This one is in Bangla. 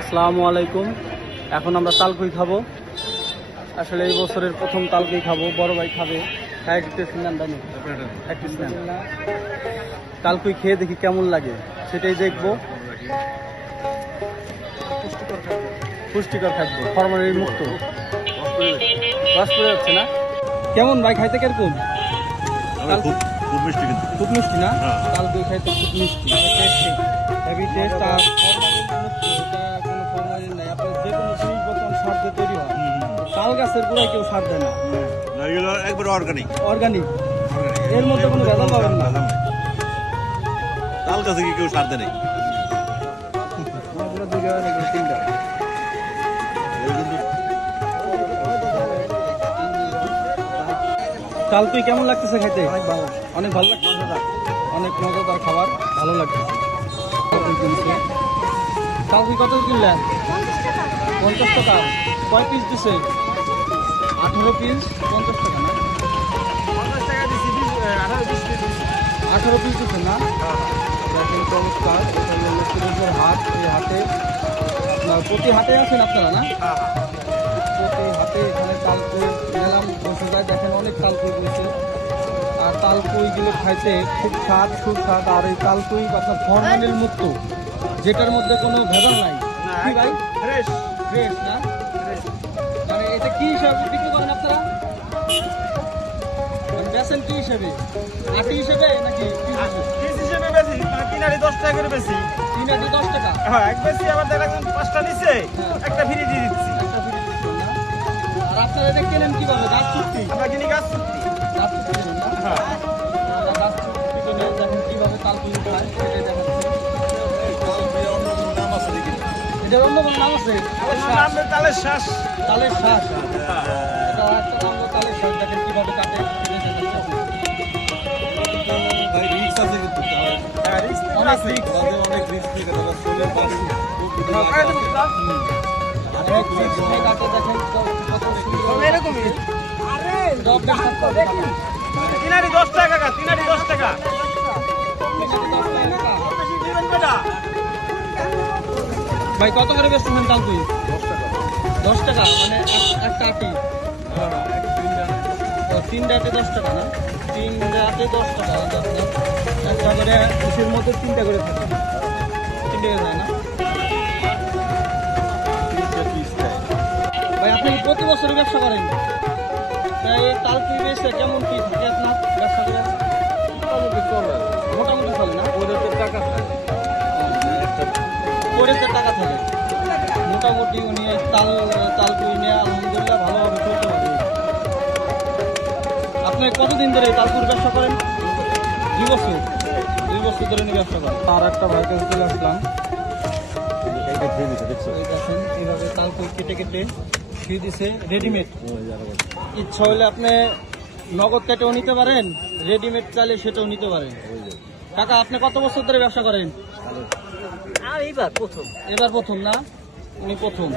আসসালামু আলাইকুম। এখন আমরা তালকুই খাবো। আসলে এই বছরের প্রথম তালকুই খাবো, বড় ভাই খাবে। তালকুই খেয়ে দেখি কেমন লাগে, সেটাই দেখবো। পুষ্টিকর খাদ্য, ফরমালিন মুক্ত। রস পড়ে যাচ্ছে না? কেমন ভাই, খাইতে কিরকম? খুব মিষ্টি, কিন্তু খুব মিষ্টি না? তালকুই খাইতে খুব মিষ্টি, হেভি টেস্ট। আর ফরমালিন মুক্ত, এটা কোনো ফরমালিন নাই। আপনার যে কোনো জিনিস বর্তমান সার দিয়ে তৈরি হয়। তাল গাছের গোড়ায় কেউ সার দেয় না, একবার অর্গানিক। অর্গানিক, এর মধ্যে কোনো ভেজাল পাবেন না। তাল গাছে কি কেউ সার দেয়? তালকুই কেমন লাগতেছে খাইতে? অনেক ভালো লাগছে, অনেক মজাদার খাবার, ভালো লাগতেছে। তালকুই কত কিনলেন? 50 টাকা। কয় পিস দিছে? 18 পিস 50 টাকা না? 18 পিস দিচ্ছেন না? দেখেন চমৎকার। লক্ষ্মীপুরের হাট, এই হাটে আপনার প্রতি হাটে আছেন আপনারা না? প্রতি হাটে এখানে তালকুই মেলাম বসে যায়। দেখেন অনেক তালকুই বসে, আর তালকুইগুলো খাইতে খুব স্বাদ, সুস্বাদ। আর এই তালকুই আপনার ফরমালিন মুক্ত, যেটার মধ্যে কোনো ভেজাল নাই। কি ভাই? ফ্রেশ ফ্রেশ না? মানে এটা কি হিসাবে বিক্রি করেন আপনারা? বেচেন কি হিসাবে? আটি হিসাবে নাকি পিস হিসেবে বেশি, মানে 3 আটি 10 টাকা করে বেশি। 3 আটি 10 টাকা? হ্যাঁ, এক বেশি। আবার দেখেন 5টা নিছে, একটা ফ্রি দিয়ে দিচ্ছি। একটা ফ্রি দিচ্ছেন না? আর আপনারা এটা কেনেন কিভাবে? গাছ চুক্তি? আমরা কিনি গাছ চুক্তি। গাছ চুক্তি কেনেন না? হ্যাঁ, গাছ চুক্তি কেনে দেখেন কিভাবে তালকুই খায়, সেটাই দেখাচ্ছি। এটার অন্য কোনো নাম আছে? নাম তালের শ্বাস। তালের শ্বাস। এটা একটা নাম হলো তালের শ্বাস। দেখেন কিভাবে কাটে, সেটাই দেখাচ্ছি। হ্যাঁ, রিস্ক অনেক রিস্ক। অনেক রিস্ক থেকে তারা শরীরের পাশে অনেক রিস্ক নিয়ে কাটে। দেখেন কত সুন্দর। এরকমই। ডব দেখার পর দেখেন 3 আটি 10 টাকা, 3 আটি 10 টাকা। ভাই কত করে বেচতেছেন তালকুই? 10 টাকা। মানে একটা আটি? 3 আটি 10 টাকা না? 3 আটি 10 টাকা। একটা করে ইসের মধ্যে 3টা করে থাকে, 3 টাকা যায় না? ভাই আপনি কি প্রতি বছরই ব্যবসা করেন? তাই তালকুই বেচে কেমন কি থাকে আপনার ব্যবসা করে? মোটামুটি চলে না? টাকা থাকে। পরেতে টাকা থাকে মোটামুটি। উনি তালকুই নিয়ে আলহামদুলিল্লাহ ভালোভাবে চলতে পারে। আপনি কতদিন ধরে তালকুর ব্যবসা করেন? 2 বছর। 2 বছর ধরে নিয়ে ব্যবসা করেন। আর একটা ভাইকে চলে আসলাম। দেখেন এইভাবে তালকুই কেটে কেটে ফ্রি দিছে, রেডিমেড। ইচ্ছা হলে আপনি নগদ কেটেও নিতে পারেন, রেডিমেড চাইলে সেটাও নিতে পারেন। কাকা আপনি কত বছর ধরে ব্যবসা করেন? এবার প্রথম না? উনি প্রথম।